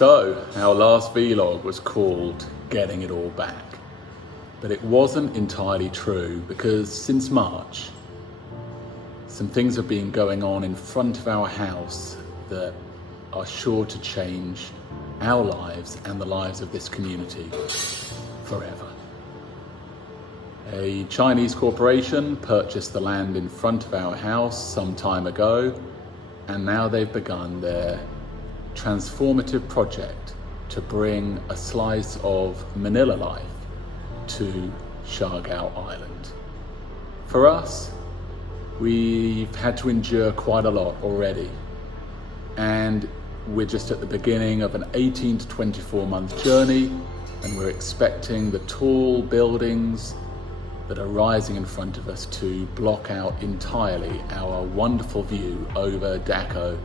So, our last vlog was called Getting It All Back. But it wasn't entirely true because since March, some things have been going on in front of our house that are sure to change our lives and the lives of this community forever. A Chinese corporation purchased the land in front of our house some time ago, and now they've begun their transformative project to bring a slice of Manila life to Siargao Island. For us, we've had to endure quite a lot already, and we're just at the beginning of an 18 to 24 month journey, and we're expecting the tall buildings that are rising in front of us to block out entirely our wonderful view over Daco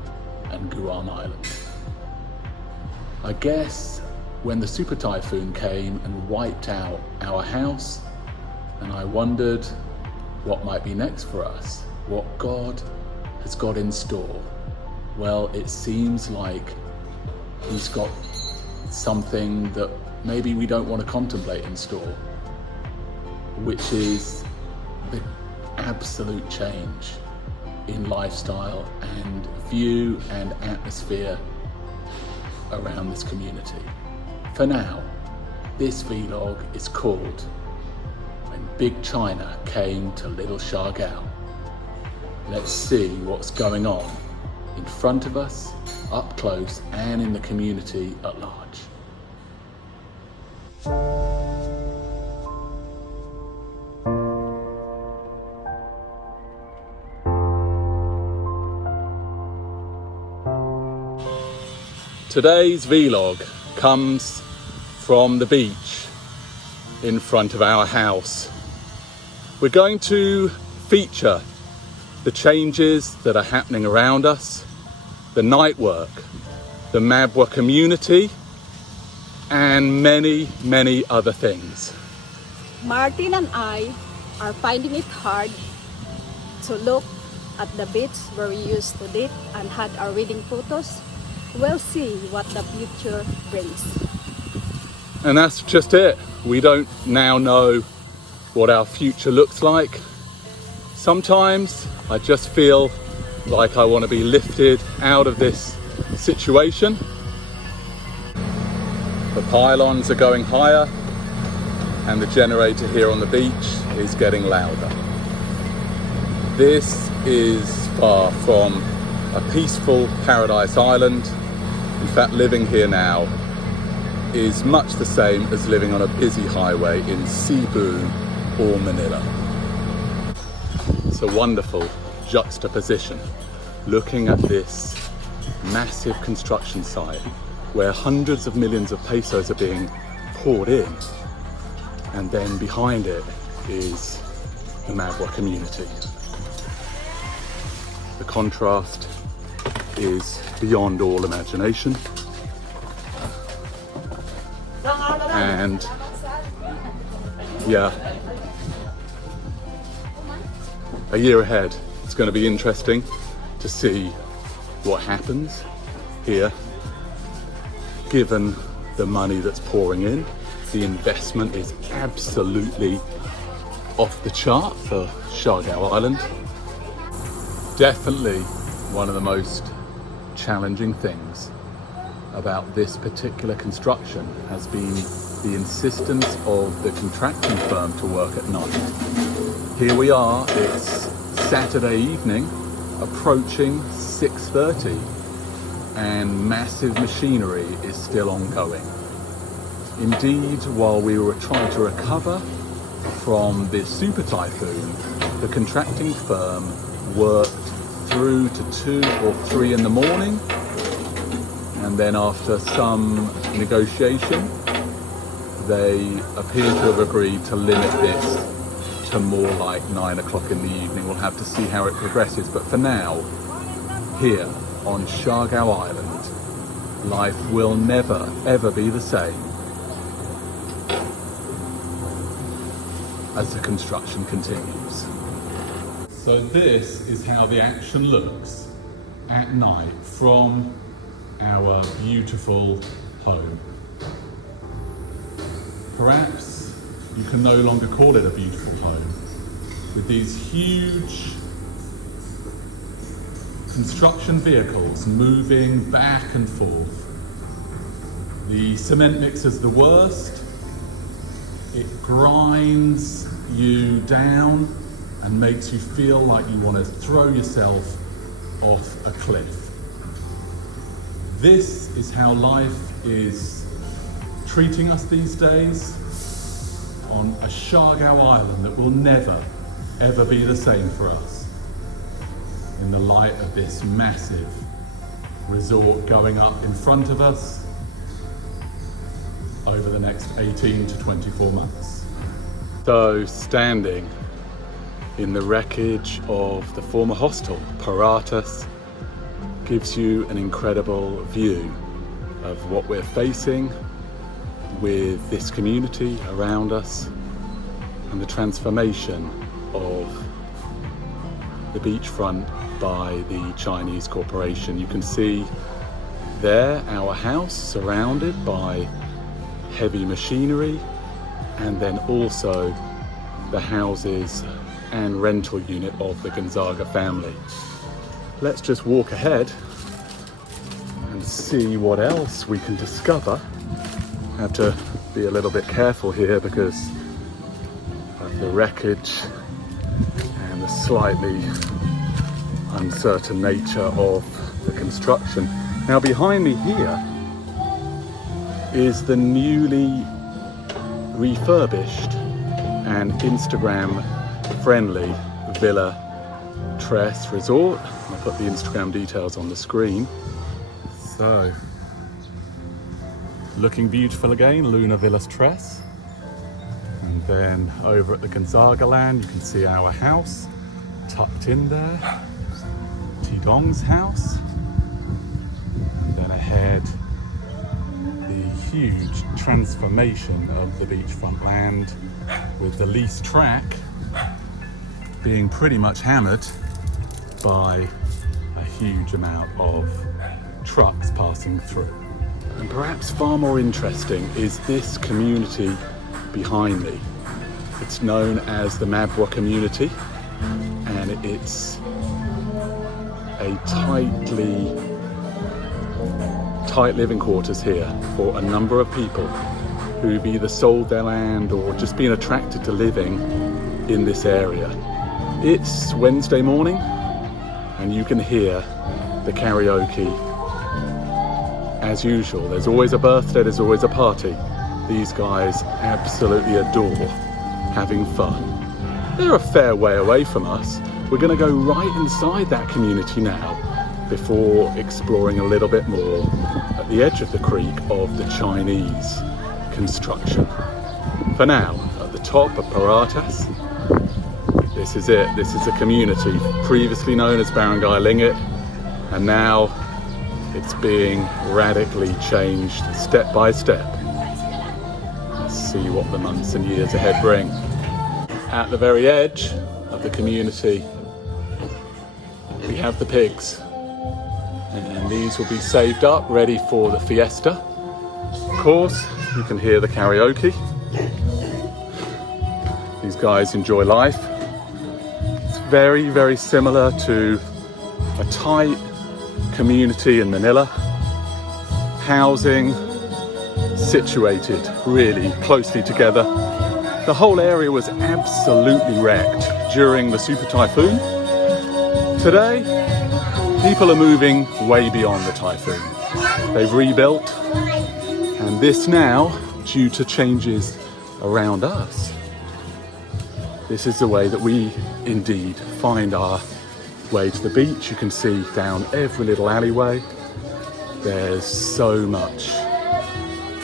and Guam Island. I guess when the super typhoon came and wiped out our house, and I wondered what might be next for us, what God has got in store. Well, it seems like He's got something that maybe we don't want to contemplate in store, which is the absolute change in lifestyle and view and atmosphere around this community. For now, this vlog is called When Big China Came to Little Siargao. Let's see what's going on in front of us, up close, and in the community at large. Today's vlog comes from the beach in front of our house. We're going to feature the changes that are happening around us, the night work, the Mabua community, and many, many other things. Martin and I are finding it hard to look at the beach where we used to date and had our wedding photos. We'll see what the future brings. And that's just it. We don't now know what our future looks like. Sometimes I just feel like I want to be lifted out of this situation. The pylons are going higher and the generator here on the beach is getting louder. This is far from a peaceful Paradise Island. In fact, living here now is much the same as living on a busy highway in Cebu or Manila. It's a wonderful juxtaposition, looking at this massive construction site where hundreds of millions of pesos are being poured in, and then behind it is the Mabua community. The contrast is beyond all imagination, and yeah, a year ahead it's going to be interesting to see what happens here, given the money that's pouring in. The investment is absolutely off the chart for Siargao Island. Definitely one of the most challenging things about this particular construction has been the insistence of the contracting firm to work at night. Here we are, it's Saturday evening, approaching 6:30, and massive machinery is still ongoing. Indeed, while we were trying to recover from this super typhoon, the contracting firm worked through to 2 or 3 in the morning, and then after some negotiation they appear to have agreed to limit this to more like 9 o'clock in the evening. We'll have to see how it progresses, but for now, here on Siargao Island, life will never ever be the same as the construction continues. So this is how the action looks at night from our beautiful home. Perhaps you can no longer call it a beautiful home, with these huge construction vehicles moving back and forth. The cement mixer's the worst. It grinds you down and makes you feel like you want to throw yourself off a cliff. This is how life is treating us these days on a Siargao Island that will never, ever be the same for us in the light of this massive resort going up in front of us over the next 18 to 24 months. So, standing in the wreckage of the former hostel, Pirates, gives you an incredible view of what we're facing with this community around us and the transformation of the beachfront by the Chinese corporation. You can see there our house surrounded by heavy machinery, and then also the houses and rental unit of the Gonzaga family. Let's just walk ahead and see what else we can discover. I have to be a little bit careful here because of the wreckage and the slightly uncertain nature of the construction. Now behind me here is the newly refurbished and Instagram friendly Villa Tres Resort. I'll put the Instagram details on the screen. So, looking beautiful again, Luna Villas Tres. And then over at the Gonzaga land, you can see our house tucked in there. Tidong's house. And then ahead, the huge transformation of the beachfront land with the lease track being pretty much hammered by a huge amount of trucks passing through. And perhaps far more interesting is this community behind me. It's known as the Mabua community, and it's a tight living quarters here for a number of people who've either sold their land or just been attracted to living in this area. It's Wednesday morning and you can hear the karaoke as usual. There's always a birthday, there's always a party. These guys absolutely adore having fun. They're a fair way away from us. We're going to go right inside that community now before exploring a little bit more at the edge of the creek of the Chinese construction. For now, at the top of Pirates, this is it. This is a community previously known as Barangay Lingit, and now it's being radically changed step by step. Let's see what the months and years ahead bring. At the very edge of the community, we have the pigs, and these will be saved up, ready for the fiesta. Of course, you can hear the karaoke. These guys enjoy life. It's very, very similar to a tight community in Manila. Housing situated really closely together. The whole area was absolutely wrecked during the super typhoon. Today, people are moving way beyond the typhoon. They've rebuilt, and this now, due to changes around us, this is the way that we indeed find our way to the beach. You can see down every little alleyway, there's so much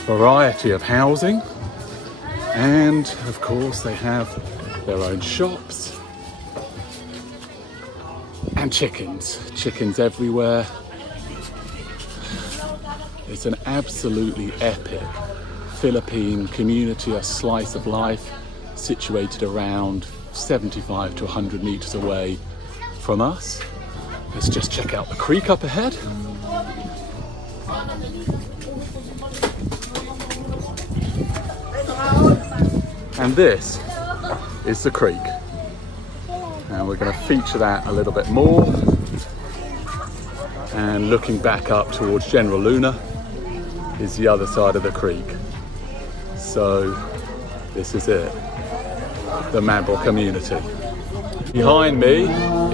variety of housing, and of course they have their own shops and chickens everywhere. It's an absolutely epic Philippine community, a slice of life situated around 75 to 100 meters away from us. Let's just check out the creek up ahead. And this is the creek. And we're going to feature that a little bit more. And looking back up towards General Luna is the other side of the creek. So this is it, the Mabua community. Behind me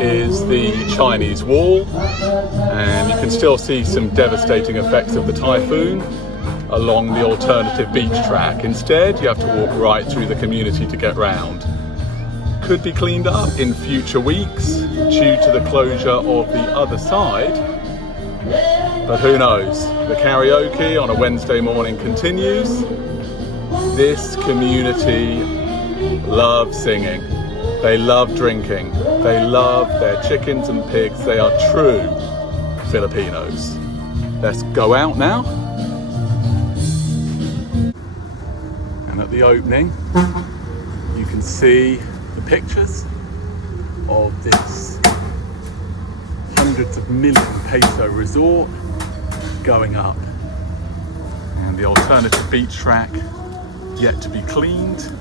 is the Chinese wall, and you can still see some devastating effects of the typhoon along the alternative beach track. Instead, you have to walk right through the community to get round. Could be cleaned up in future weeks due to the closure of the other side, but who knows? The karaoke on a Wednesday morning continues. This community loves singing. They love drinking. They love their chickens and pigs. They are true Filipinos. Let's go out now. And at the opening, you can see the pictures of this hundreds of million peso resort going up. And the alternative beach track yet to be cleaned.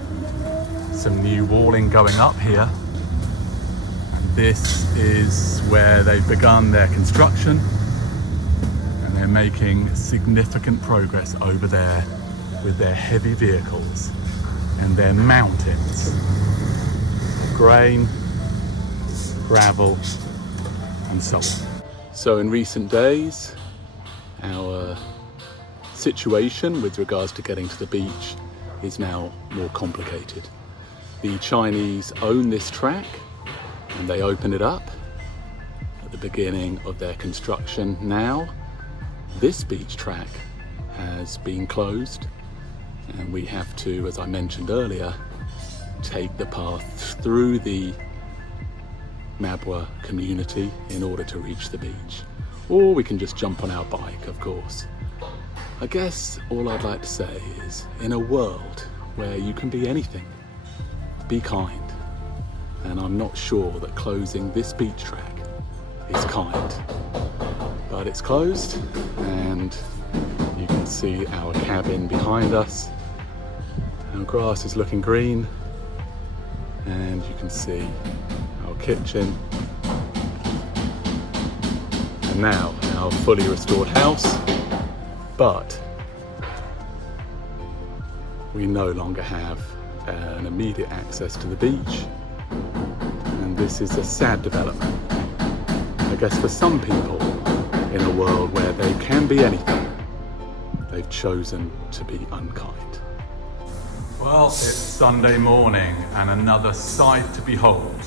Some new walling going up here. And this is where they've begun their construction, and they're making significant progress over there with their heavy vehicles and their mountains of grain, gravel and so on. So in recent days, our situation with regards to getting to the beach is now more complicated. The Chinese own this track, and they opened it up at the beginning of their construction. Now, this beach track has been closed, and we have to, as I mentioned earlier, take the path through the Mabua community in order to reach the beach. Or we can just jump on our bike, of course. I guess all I'd like to say is, in a world where you can be anything, be kind. And I'm not sure that closing this beach track is kind. But it's closed, and you can see our cabin behind us. Our grass is looking green, and you can see our kitchen. And now our fully restored house. But we no longer have an immediate access to the beach, and this is a sad development. I guess for some people in a world where they can be anything, they've chosen to be unkind. Well, it's Sunday morning and another sight to behold.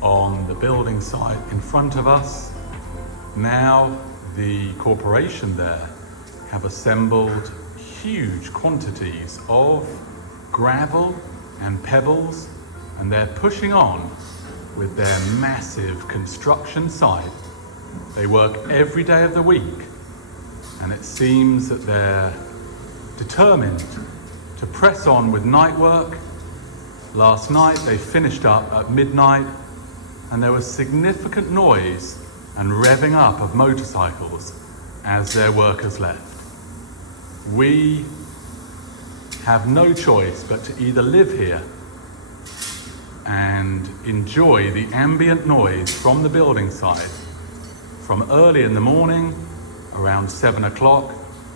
On the building site in front of us, now the corporation there have assembled huge quantities of gravel and pebbles, and they're pushing on with their massive construction site. They work every day of the week, and it seems that they're determined to press on with night work. Last night they finished up at midnight, and there was significant noise and revving up of motorcycles as their workers left. We have no choice but to either live here and enjoy the ambient noise from the building site from early in the morning, around 7 o'clock,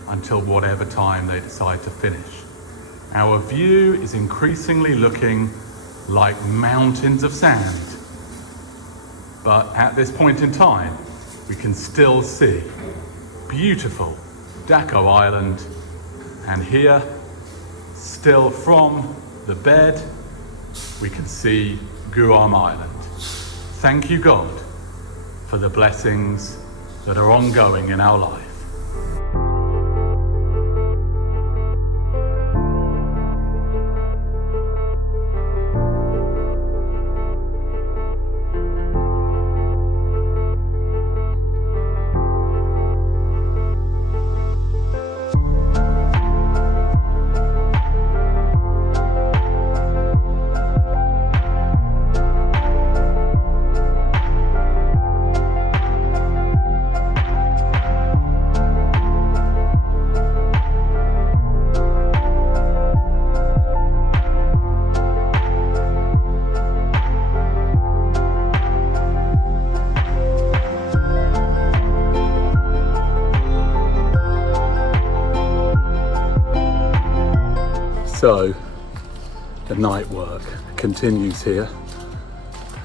until whatever time they decide to finish. Our view is increasingly looking like mountains of sand, but at this point in time, we can still see beautiful Siargao Island, and here, still from the bed, we can see Guam Island. Thank you, God, for the blessings that are ongoing in our life. So the night work continues here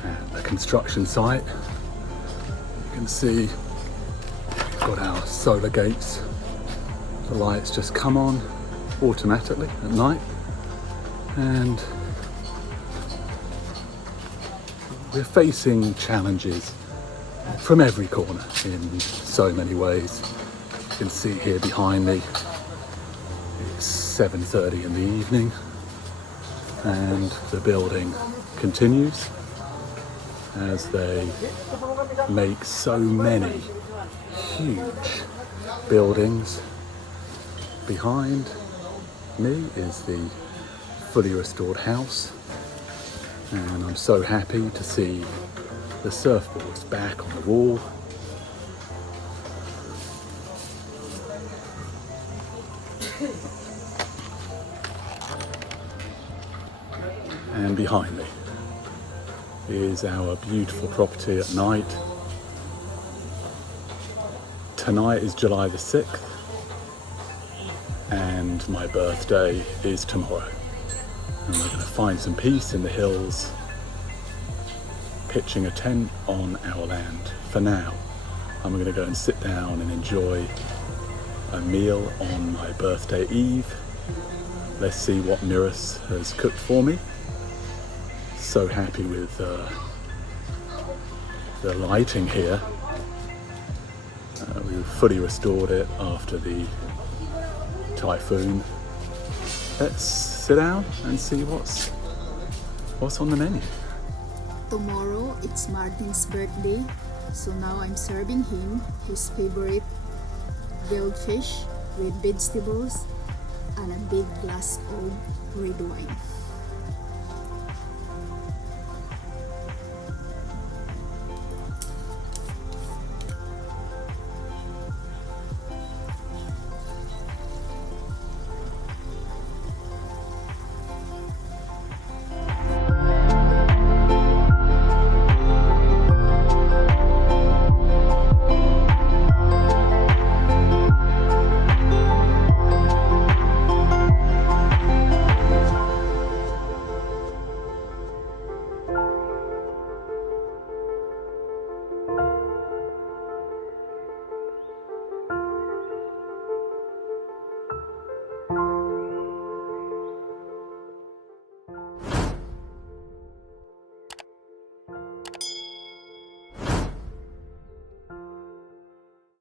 at the construction site. You can see we've got our solar gates. The lights just come on automatically at night, and we're facing challenges from every corner in so many ways. You can see here behind me, it's 7:30 in the evening and the building continues as they make so many huge buildings. Behind me is the fully restored house, and I'm so happy to see the surfboards back on the wall. And behind me is our beautiful property at night. Tonight is July the 6th and my birthday is tomorrow. And we're going to find some peace in the hills, pitching a tent on our land for now. And we're going to go and sit down and enjoy a meal on my birthday eve. Let's see what Miras has cooked for me. So happy with the lighting here. We've fully restored it after the typhoon. Let's sit down and see what's on the menu. Tomorrow it's Martin's birthday, so now I'm serving him his favorite grilled fish with vegetables and a big glass of red wine.